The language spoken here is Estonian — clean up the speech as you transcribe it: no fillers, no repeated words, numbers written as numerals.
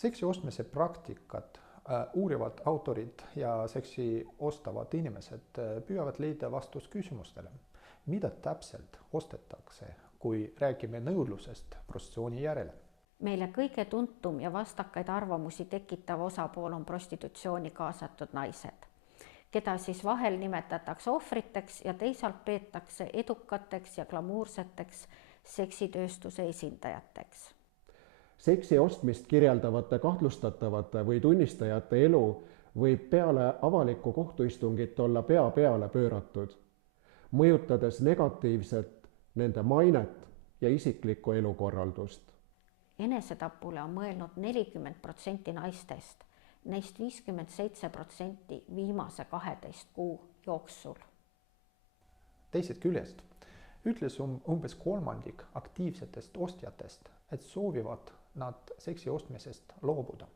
Seksi ostmise praktikat uurivad autorid ja seksi ostavad inimesed püüavad leida vastus küsimustele, mida täpselt ostetakse, kui räägime nõudlusest prostitutsiooni järele. Meile kõige tuntum ja vastakaid arvamusi tekitav osapool on prostitutsiooni kaasatud naised, keda siis vahel nimetatakse ohvriteks ja teisalt peetakse edukateks ja glamuurseteks seksitööstuse esindajateks. Seksi ostmist kirjeldavate kahtlustatavate või tunnistajate elu võib peale avalikku kohtuistungit olla pea peale pööratud, mõjutades negatiivselt nende mainet ja isiklikku elukorraldust. Enesetapule on mõelnud 40% naistest, neist 57% viimase 12 kuu jooksul. Teisest küljest ütles umbes kolmandik aktiivsetest ostjatest, et soovivad nad seksi ostmisest loobuda.